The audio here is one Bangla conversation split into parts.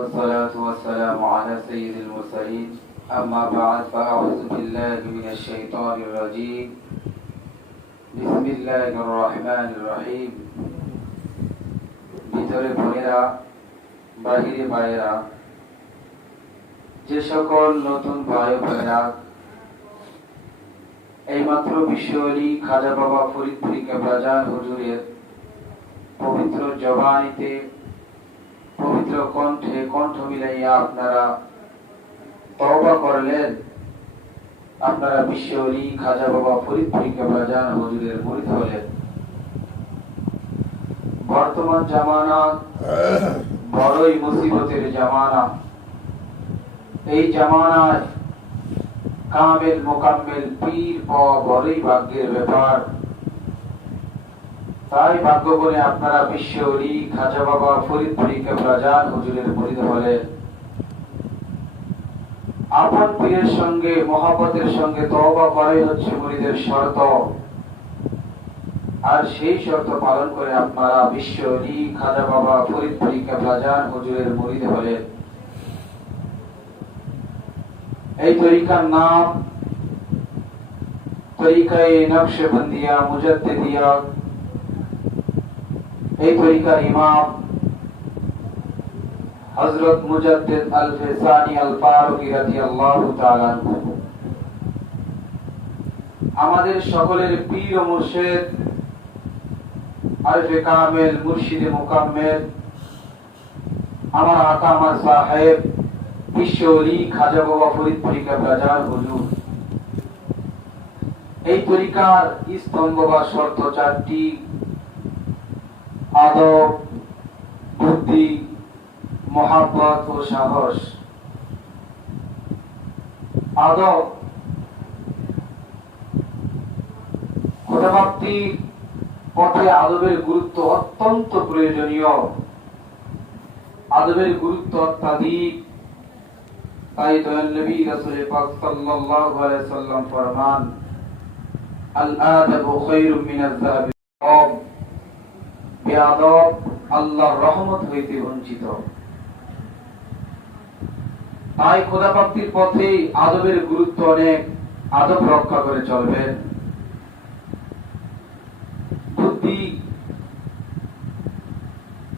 والصلاة والسلام على سيد المرسلين أما بعد فأعوذ بالله من الشيطان الرجيم بسم الله الرحمن الرحيم ভিতরে বোনেরা বাহিরে ভাইয়েরা যে সকল নতুন ভাই বোনেরা এইমাত্র বিশ্বলী খাজা বাবা ফরিদপুরি কেবলাজান হুজুরের পবিত্র জবানিতে পবিত্র কণ্ঠে কণ্ঠ মিলাইয়া আপনারা তওবা করলেন। আপনারা বিশ্বলী খাজা বাবা ফরিদপুরি কেবলাজান হুজুরের মুরিদ হলেন। বর্তমান জামানা বড়ই মুসিবতের জামানা। এই জামানায় কামেল মোকাম্মেল পীর পাওয়া বড়ই ভাগ্যের ব্যাপার। তাই ভাগ্য বলে আপনারা বিশ্বলী খাজা বাবা ফরিদপুরি কেবলাজান হুজুরের মুরিদ হলেন। আপন পীরের সঙ্গে মহব্বতের সঙ্গে তওবা করাই হচ্ছে মুরিদের শর্ত। আর সেই শর্ত পালন করে আপনারা বিশ্বলী খাজা বাবা ফরিদপুরি কেবলাজান হুজুরের মুরিদ হলেন। এই তরিকার নাম তরিকায়ে নকশবন্দিয়া মুজাদ্দিদিয়া। এই তরিকার ইমাম হযরত মুজাদ্দিদ আল-ফিসানি আল-ফারুকি রাদিয়াল্লাহু তাআলা আনহু। আমাদের সকলের পীর ও মুর্শিদ আরিফে কামেল মুর্শিদে মুকাম্মেল আমার আকা আমার সাহেব বিশ্বলী খাজা বাবা ফরিদপুরি কেবলাজান হুজুর। এই তরিকার স্তম্ভ বা শর্ত চারটি: আদব, বুদ্ধি, মহব্বত ও সাহস। আদব খোদাপ্রাপ্তির পথে আদবের গুরুত্ব অত্যন্ত প্রয়োজনীয়। আদবের গুরুত্ব অত্যাধিক। তাই দয়াল নবী রাসূল পাক সাল্লাল্লাহু আলাইহি সাল্লাম ফরমান, আল আদাবু খায়রুম মিনাজ যাহাবি। বেয়াদব আল্লাহর রহমত হইতে বঞ্চিত। তাই খোদাপ্রাপ্তির পথে আদবের গুরুত্ব অনেক। আদব রক্ষা করে চলবেন। বুদ্ধি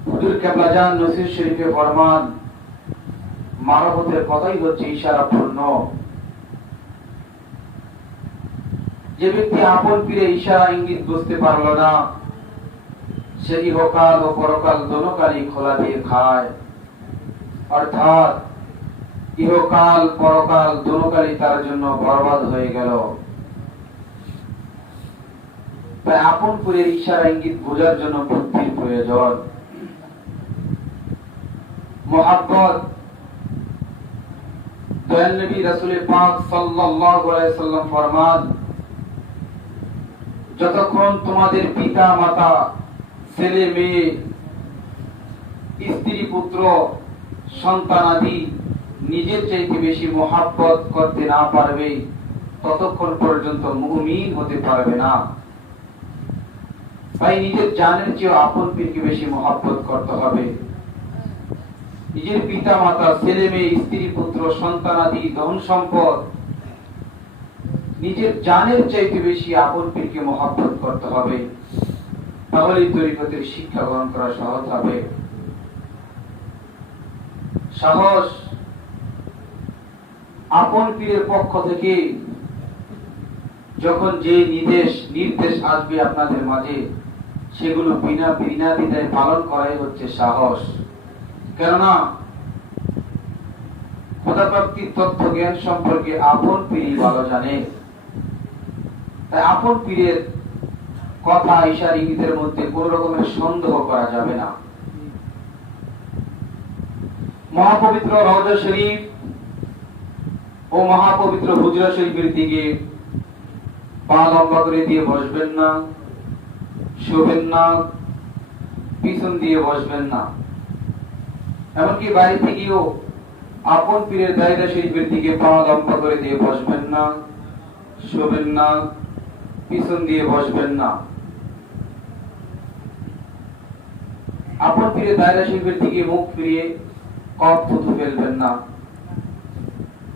হুজুর কেবলাজান নসির শরীফে ফরমান, মারফতের কথাই হচ্ছে ইশারাপূর্ণ। যে ব্যক্তি আপন পীরে ইশারা ইঙ্গিত বুঝতে পারল না, সে ইহকাল ও পরকাল দোনোকালই খোলা দিয়ে খায়। অর্থাৎ ইহকাল পরকাল দোনোকালই তার জন্য বরবাদ হয়ে গেল। তাই আপন পীরের ইশারা ইঙ্গিত বোঝার জন্য বুদ্ধির প্রয়োজন। মহব্বত দয়াল নবী রাসূল পাক সাল্লাল্লাহু আলাইহি সাল্লাম ফরমান, যতক্ষণ তোমাদের পিতা মাতা ছেলে মেয়ে স্ত্রী পুত্র সন্তানাদি নিজের চাইতে বেশি মহব্বত করতে না পারবে, ততক্ষণ পর্যন্ত মুমিন হতে পারবে না। তাই নিজের জানের চেয়ে আপন পীরকে বেশি মহব্বত করতে হবে। নিজের পিতা মাতা ছেলে মেয়ে স্ত্রী পুত্র সন্তানাদি ধন সম্পদ নিজের জানের চাইতে বেশি আপন পীরকে মহব্বত করতে হবে। তাহলেই তরিকতের শিক্ষা গ্রহণ করা সহজ হবে। সাহস আপন পীরের পক্ষ থেকে যখন যে নির্দেশ আসবে আপনাদের মাঝে, সেগুলো বিনা দ্বিধায় পালন করাই হচ্ছে সাহস। কেননা খোদাপ্রাপ্তির তথ্য জ্ঞান সম্পর্কে আপন পীরই ভালো জানে। তাই আপন পীরের কথা ইশারা ইঙ্গিতের মধ্যে কোন রকমের সন্দেহ করা যাবে না। মহাপবিত্র রওজা শরীফ ও মহাপবিত্র হুজরা শরীফের দিকে পা লম্বা করে দিয়ে বসবেন না, শোবেন না, পিছন দিয়ে বসবেন না। এমনকি বাড়ি থেকেও আপন পীরের দায়রা শরীফের দিকে পা লম্বা করে দিয়ে বসবেন না, শোবেন না, পিছন দিয়ে বসবেন না। আপন পীরের দায়রা শরীফের দিকে মুখ ফিরিয়ে কপ থুতু ফেলবেন না।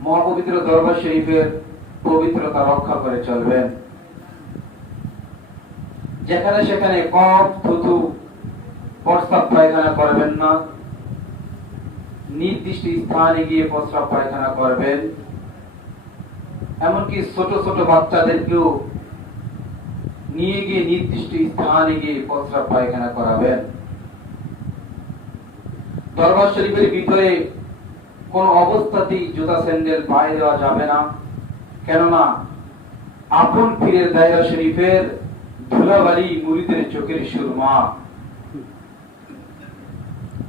মহাপবিত্র দরবার শরীফের পবিত্রতা রক্ষা করে চলবেন। যেখানে সেখানে কপ থুতু প্রস্রাব পায়খানা করবেন না। নির্দিষ্ট স্থানে গিয়ে প্রস্রাব পায়খানা করবেন। এমনকি ছোট ছোট বাচ্চাদেরকেও নিয়ে গিয়ে নির্দিষ্ট স্থানে গিয়ে প্রস্রাব পায়খানা করাবেন। দরবার শরীফের ভিতরে কোন অবস্থাতেই জুতা স্যান্ডেল পায়ে দেওয়া যাবে না, কেননা আপন পীরের দায়রা শরীফের ধুলাবালি মুরিদের চোখের সুরমা।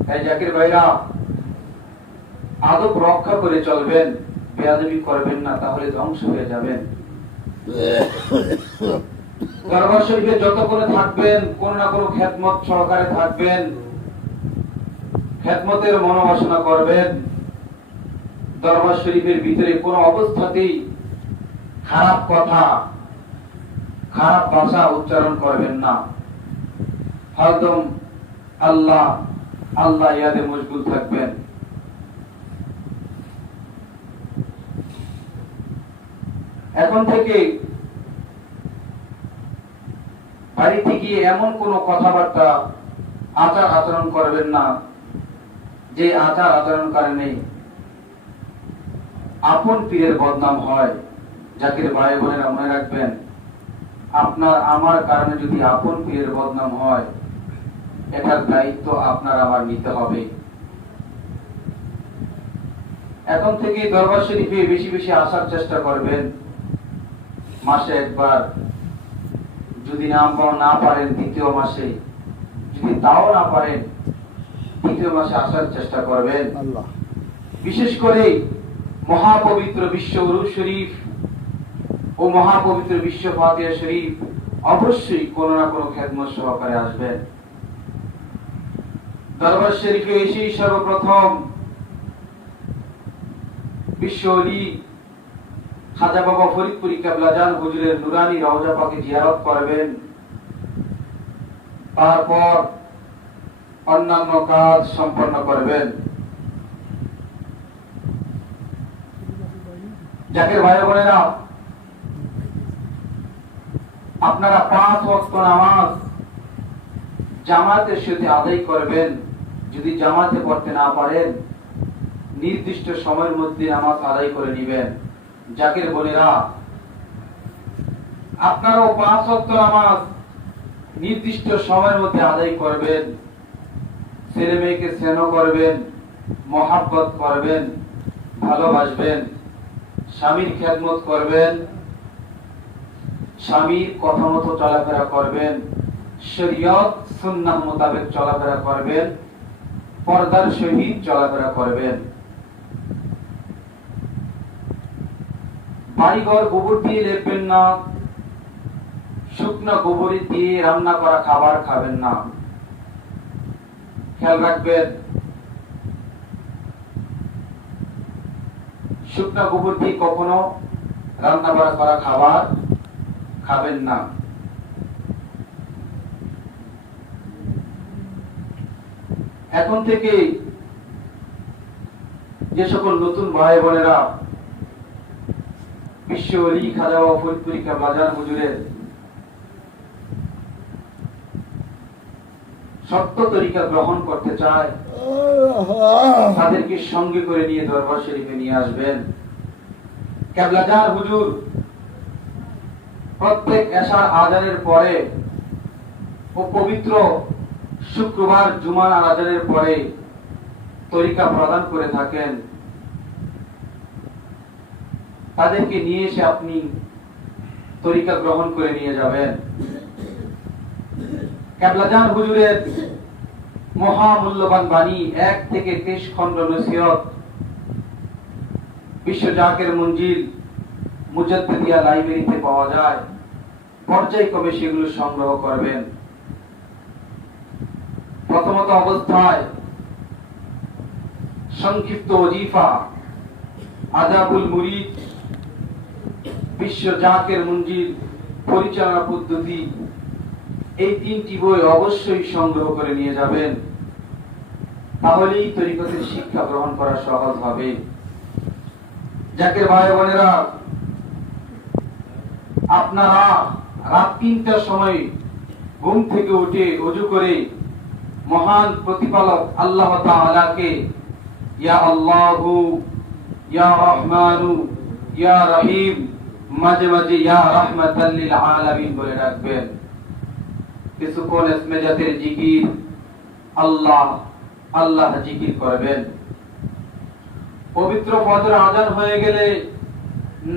তাই জাকির ভাইরা, আদব রক্ষা করে চলবেন, বেয়াদবি করবেন না, তাহলে ধ্বংস হয়ে যাবেন। দরবার শরীফে যতক্ষণ থাকবেন কোন না কোন খেদমত সহকারে থাকবেন, খেদমতের মনোবাসনা করবেন। দরবার শরীফের ভিতরে কোন অবস্থাতেই খারাপ কথা, খারাপ ভাষা উচ্চারণ করবেন না। হরদম আল্লাহ আল্লাহ ইয়াদে মশগুল থাকবেন। এখন থেকে বাড়িতে গিয়ে এমন কোন কথাবার্তা, আচার আচরণ করবেন না যে আচার আচরণ কারণে আপন পীরের বদনাম হয়। জাকির ভাই বোনেরা মনে রাখবেন, আপনার আমার কারণে যদি আপন পীরের বদনাম হয়, এটার দায়িত্ব আপনার আমার নিতে হবে। এখন থেকে দরবার শরীফে বেশি বেশি আসার চেষ্টা করবেন। মাসে একবার, যদি না পারেন দ্বিতীয় মাসে, যদি তাও না পারেন তৃতীয় মাসে আসার চেষ্টা করবেন। বিশেষ করে মহাপবিত্র বিশ্ব উরুস শরীফ ও মহাপবিত্র বিশ্ব ফাতিহা শরীফ অবশ্যই কোন না কোন খেদমত সহকারে আসবেন। দরবার শরীফে এসেই সর্বপ্রথম বিশ্ব ওলি খাজা বাবা ফরিদপুরি কেবলাজান হুজুরের নুরানি রওজা পাকে জিয়ারত করবেন। তারপর অন্যান্য কাজ সম্পন্ন করবেন। জাকির ভাই বোনেরা, আপনারা 5 ওয়াক্ত নামাজ জামাতের সাথে আদায় করবেন। যদি জামাতে পড়তে না পারেন, নির্দিষ্ট সময়ের মধ্যে নামাজ আদায় করে নেবেন। জাকির বোনেরা, আপনারাও 5 ওয়াক্ত নামাজ নির্দিষ্ট সময়ের মধ্যে আদায় করবেন। ছেলে মেয়েকে স্নেহ করবেন, মহাব্বত করবেন, ভালোবাসবেন, স্বামীর খেদমত করবেন, স্বামীর কথা মতো চলাফেরা করবেন, শরীয়ত সুন্নাহ মোতাবেক চলাফেরা করবেন, পর্দার সহিত চলাফেরা করবেন। বাড়িঘর গোবর দিয়ে লেপবেন না, শুকনো গোবর দিয়ে রান্না করা খাবার খাবেন না। খেয়াল রাখবেন, শুকনো গোবর দিয়ে কখনো রান্না করা খাবার খাবেন না। এখন থেকে যে সকল নতুন ভাই বোনেরা বিশ্ব ওলি খাজা বাবা ফরিদপুরি কেবলাজান হুজুরের সত্য তরিকা গ্রহণ করতে চায়, তাদেরকে সঙ্গে করে নিয়ে দরবার শরীফে নিয়ে আসবেন। কেবলাজান হুজুর প্রত্যেক এশার আজানের পরে ও পবিত্র শুক্রবার জুমার আজানের পরে তরিকা প্রদান করে থাকেন। তাদেরকে নিয়ে এসে আপনি তরিকা গ্রহণ করে নিয়ে যাবেন। কেবলাজান হুজুরের মহামূল্যবান বাণী 1 থেকে 23 খণ্ড নসিহত বিশ্ব জাকের মঞ্জিল মুজাদ্দিদিয়া লাইব্রেরিতে পাওয়া যায়। পর্যায়ক্রমে সেগুলো সংগ্রহ করবেন। প্রথমত অবস্থায় সংক্ষিপ্ত ওজিফা, আদাবুল মুরিদ, বিশ্ব জাকের মঞ্জিল পরিচালনা পদ্ধতি, এই 3টি বই অবশ্যই সংগ্রহ করে নিয়ে যাবেন। তাহলেই তরিকতের শিক্ষা গ্রহণ করা সহজ হবে। জাকির ভাই বোনেরা, আপনারা রাত ৩টার সময় ঘুম থেকে উঠে ওযু করে মহান প্রতিপালক আল্লাহ তাআলাকে ইয়া আল্লাহু ইয়া রহমানু ইয়া রহিম, মাঝে মাঝে ইয়া রাহমাতাল লিল আলামিন বলে ডাকবেন। কিছুক্ষণ ইসমে জাতের জিকির আল্লাহ আল্লাহ জিকির করবেন। পবিত্র ফজর আযান হয়ে গেলে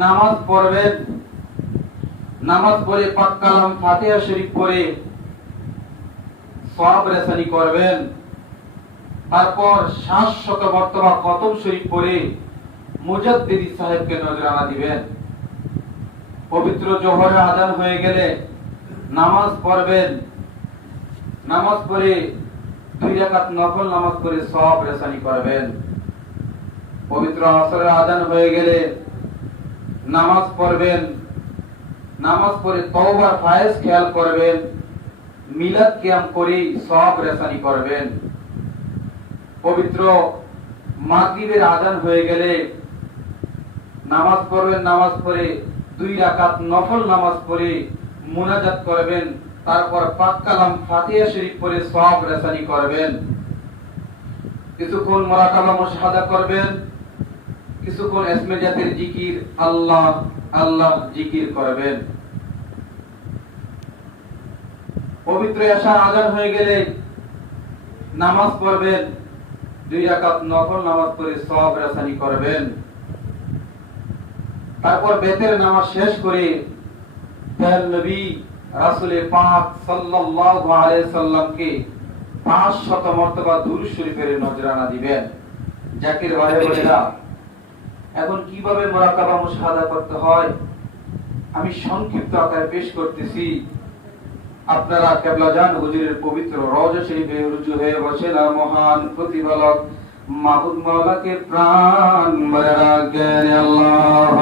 নামাজ পড়বেন। নামাজ পড়ে পাক কালাম ফাতিহা শরীফ পড়ে সওয়াব রেসানি করবেন। তারপর ৭০০ মর্তবা খতম শরীফ পড়ে মুজাদ্দিদি সাহেবকে নজরানা দিবেন। পবিত্র জোহরের আযান হয়ে গেলে নামাজ পড়বেন। নামাজ পড়ে 2 রাকাত নফল নামাজ পড়ে সওয়াব রেসানি করবেন। পবিত্র আসরের আযান হয়ে গেলে নামাজ পড়বেন। নামাজ পড়ে তওবার ফায়েজ খেয়াল করবেন। মিলাদ কিয়াম করে সওয়াব রেসানি করবেন। পবিত্র মাগরিবের আযান হয়ে গেলে নামাজ পড়বেন। নামাজ পড়ে 2 রাকাত নফল নামাজ পড়ে মুনাজাত করবেন। তারপর পাক কালাম ফাতিহা শরীফ পড়ে সওয়াব রেসানি করবেন। কিছুক্ষণ মুরাকাবা মুশাহাদা করবেন। কিছুক্ষণ ইসমে জাতের জিকির আল্লাহ আল্লাহ জিকির করবেন। পবিত্র এশার আযান হয়ে গেলে নামাজ পড়বেন। 2 রাকাত নফল নামাজ পড়ে সওয়াব রেসানি করবেন। তারপর বেতের নামাজ শেষ করে দয়াল নবী রাসূল পাক সাল্লাল্লাহু আলাইহি সাল্লামকে ৫০০ মর্তবা দুরূদ শরীফের নজরানা দিবেন। জাকির ভাই বোনেরা, এখন কিভাবে মুরাকাবা মুশাহাদা করতে হয় আমি সংক্ষিপ্ত আকারে পেশ করতেছি। আপনারা কিবলাজান হুজুরের পবিত্র রওজা শরীফে রুজু হয়ে বসেন আর মহান প্রতিপালক মাবুদ মাওলাকে প্রাণ ভরে রাখেন। আল্লাহ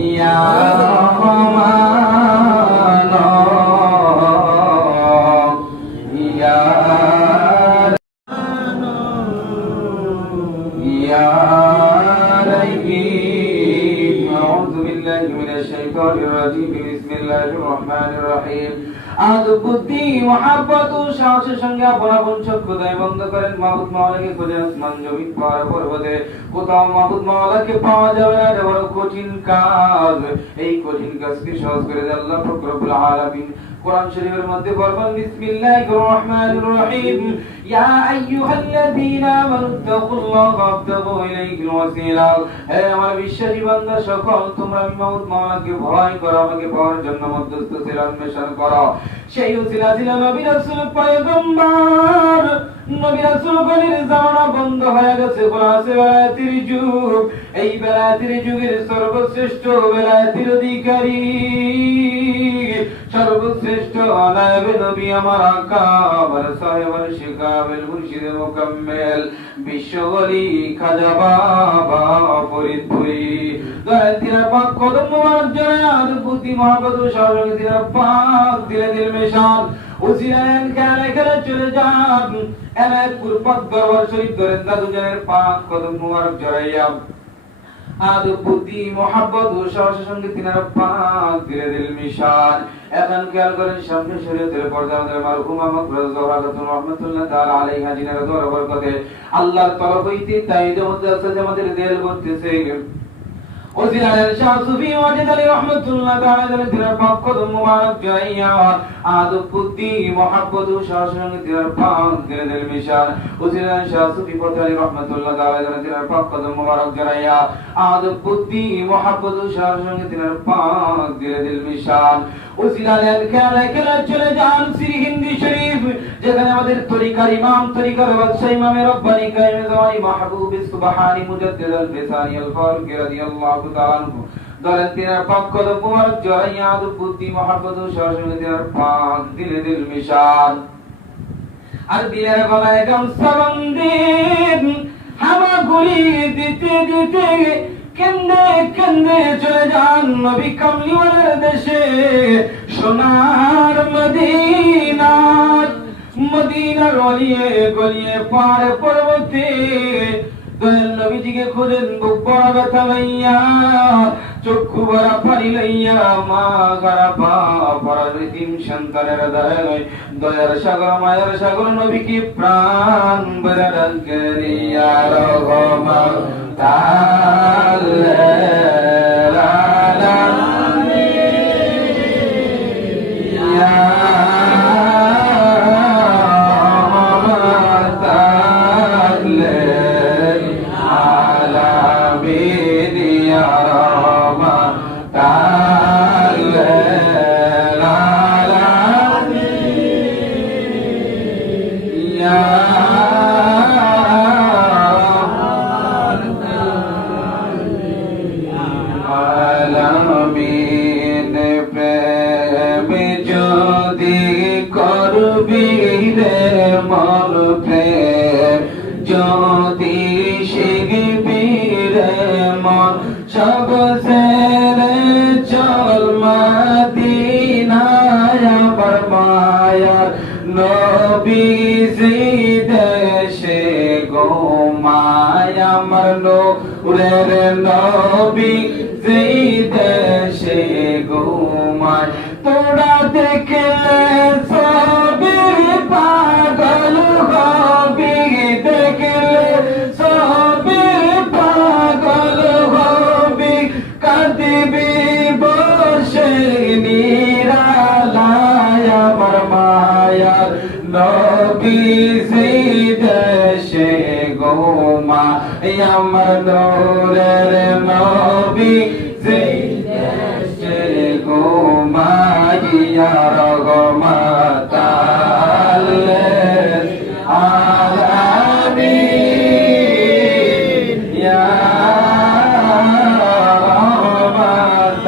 ইয়া রহমান ইয়া ইয়া রহিম। আউযু বিল্লাহি মিনাশ শাইতানির রাজীম। বিসমিল্লাহির রহমানির রহিম। আদব বুদ্ধি মহব্বত ও সাহসের সঙ্গে আপন চক্ষু দয় বন্ধ করেন। মাবুদ মাওলাকে খুঁজে আসমান জমিন পাহাড় পর্বতে কোথাও মাবুদ মাওলাকে পাওয়া যাবে না। এটা বড় কঠিন কাজ। এই কঠিন কাজকে সহজ করে দেয় আল্লাহ পাক রব্বুল আলামিন কোরআন শরীফের মধ্যে বলবেন বিসমিল্লাহির রহমানির রহিম। ইয়া আইয়ুহাল্লাযীনা আমানু তাকুল্লাহা ওয়াবতাগু ইলাইহিল ওয়াসিলা। হে আমার বিশ্বাসী বান্দা সকল, তোমরা মাবুদ মাওলাকে ভয় করো, আমাকে পাওয়ার জন্য মধ্যস্থ সিলাত মেশান করো। সেই উসিলা ছিল নবী রাসূল পয়গম্বর। নবী রাসূলগণের জামানা বন্ধ হয়ে গেছে, বলেছে বেলায়েতের যুগ। এই বেলায়েতের যুগের সর্বশ্রেষ্ঠ বেলায়েতের অধিকারী সর্বশ্রেষ্ঠ নায়েবে নবী আমার আকা আমার সাহেব শিকাবেল মুর্শিদ মুকাম্মেল বিশ্বওয়ালি খাজা বাবা ফরিদপুরি। দয়াতিরা পাক কদম মোবারক জড়ায় বুদ্ধি মহব্বত ও সহযোগিতা পাক দিলে দিল মেশান উসিলান খেলে খেলে চলে যান এনায়তপুর পাক দরবার শরীফ ধরেন দাদুজানের পাক কদম মোবারক জড়াইয়া আদব বুদ্ধি মহব্বত ও সাহসের সঙ্গে তিনারা পাক দিলে দিল মিশান। এখন খেয়াল করেন সামনে শরীয়তের পর্দা আমাদের মারহুমা মাকবুরা জোহরা খাতুন রাহমাতুল্লাহ তাআলা আলাইহা জিনারা দোয়া বরকতে আল্লাহর তরফ হইতে তাইদের মধ্যে আছে যে আমাদের দেল করতেছে ওজিলালের শাহ সুফি ওয়াজিদ আলী রাহমাতুল্লাহ তাআলা দিনার পাক কদম মোবারক জড়াইয়া আদব বুদ্ধি মহব্বত ও সাহসের সঙ্গে তিনারা পাক দিলে দিল মিশান। ওজিলালের শাহ সুফি ওয়াজিদ আলী রাহমাতুল্লাহ তাআলা দিনার পাক কদম মোবারক জড়াইয়া আদব বুদ্ধি মহব্বত ও সাহসের সঙ্গে তিনারা পাক দিলে দিল মিশান। ওসিলালেন খেলা খেলা চলে যান শ্রী হিন্দি শরীফ, যেখানে আমাদের তরিকার ইমাম তরিকার বাদশাহ ইমামে রব্বানি কায়েমে জামানি মাহবুব সুবহানি মুজাদ্দিদ আল ফিসানি আল ফারুক রাদিয়াল্লাহু তাআলা আনহু দলেন তিনার পাক কদম মোবারক জড়াইয়া আদব বুদ্ধি মহব্বত ও সাহসের তিনার পাক দিলে দিল মিশান। আর দিলের গলায় গামছা বাঁধেন হাওয়া গুলি দিতে দিতে কেন্দে কেন্দে চলে যান নবী কামলিওয়ালার দেশে সোনার মদিনা। মদিনার অলিয়ে গলিয়ে পাড়ে পর্বতে দয়াল নবীজিকে খোঁজেন বুক বড় ব্যথা লইয়া, চক্ষু ভরা পানি লইয়া, মা গারা পা পরাবৃতিম সন্তানের দয়ার সাগর মায়ের সাগর নবীকে প্রাণ ভরা ডাক করিয়া রহমান তাআলা নবী যেই দেশে ঘুমায়, তোরা দেখলে সবে পাগল হবি, দেখলে সবে পাগল হবি, কাঁদিবি বসে নিরালায় আমার মায়ার নবী যেই দেশে ঘুমায়, আমার নূরের নবী যেই দেশে ঘুমাইয়া রহমাতাল লিল আলামিন ইয়া রহমাতাল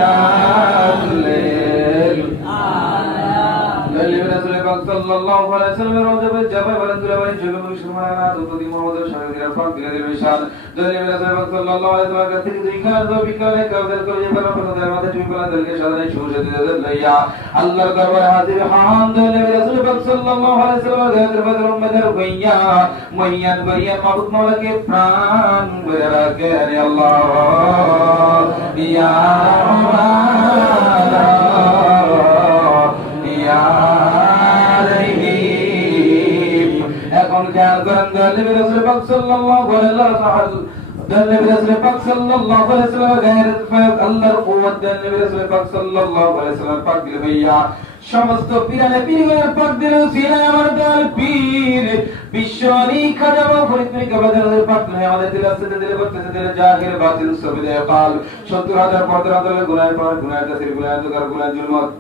লিল আলামিন। রাসূল পাক সাল্লাল্লাহু আলাইহি ওয়াসাল্লামের রওজা জাবাই বলেন তুলে বলেন জগৎ মুসলমানরা দুটি মুহাম্মদের শাহীদের পাক দিলের বিশাল দলিল রাসূল পাক সাল্লাল্লাহু আলাইহি ওয়াসাল্লাম কাছে দিখার দো বিকালে কাউদের করে পারা পারা আমাদের তুমি বলা দলকে সাধারণ সুরে দিতে লইয়া আল্লাহর দরবারে হাজির হান দলিল রাসূল পাক সাল্লাল্লাহু আলাইহি ওয়াসাল্লাম গায়র বদর উম্মতের কইয়া মইয়ান বরিয়া মাবুদ মাওলাকে প্রাণ ভরে রাখে আরে আল্লাহ ইয়া ইয়া এখন খেয়াল করেন দলিল রাসূল পাক সাল্লাল্লাহু আলাইহি ওয়াসাল্লাম দলিল রাসূল পাক সাল্লাল্লাহু আলাইহি ওয়াসাল্লাম গায়রত ফায়দ আল্লাহর কুওয়াত দলিল রাসূল পাক সাল্লাল্লাহু আলাইহি ওয়াসাল্লাম পাক দিল ভাইয়া সমস্ত পীরানে পীরগণের পাক দিল সিনা আমার দল পীর বিশ্বনি খাজাবা ফরিদপুরি কবাদের পাক দিল আমাদের দিল আছে দিলে করতেছে দিলে জাহির বাতিল সবিদে কাল 70000 পর্দার গুনাহ পর গুনাহ তাসির গুনাহ দরকার গুনাহ জুলমত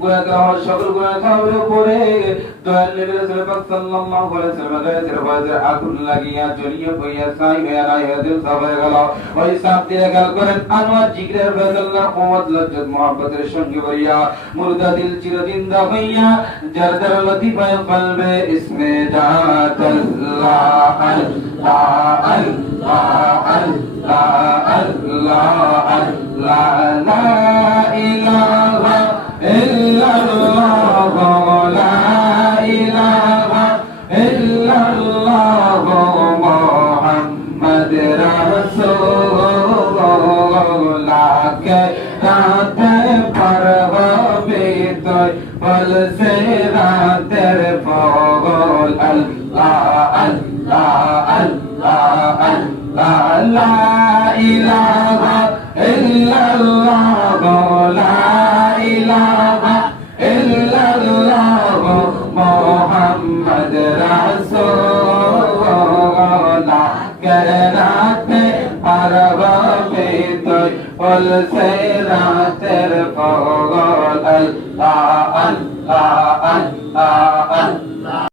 গুনাহগার সকল গুনাহগারের উপরে দয়াল নবী রাসূল পাক সাল্লাল্লাহু আলাইহি ওয়াসাল্লাম গায়ের বাজার আগুন লাগিয়া জ্বলিয়ে পড়িয়া ছাই হয়ে নাই দিল সবাই গেল ওই সাপ দিয়ে গেল করেন আনোয়ার জিগরের বেদল্লাহ কুওয়াত লজ্জত মুহাব্বতের সঙ্গে ভরিয়া মুর্দা দিল চিরজিন্দা হইয়া জারদার লতিফায়ে কলবে ইসমে জাত আল্লাহ আল্লাহ আল্লাহ আল্লাহ আল্লাহ আল্লাহ লা ইলাহা ইল্লাল্লাহ লা ইলাহা ইল্লাল্লাহ মুহাম্মদ রাসূলুল্লাহ কে রাতে পরবে তোই বল সে রাতের ফল আল্লাহ আল্লাহ আল্লাহ আল্লাহ লা ইলাহা ইল্লাল্লাহ লা ইলাহা ইল্লাল্লাহ মুহাম্মদ রাসূলুল্লাহ করনাতে পারবে তুই বল সে রাতের ফল আল্লাহ আল্লাহ আল্লাহ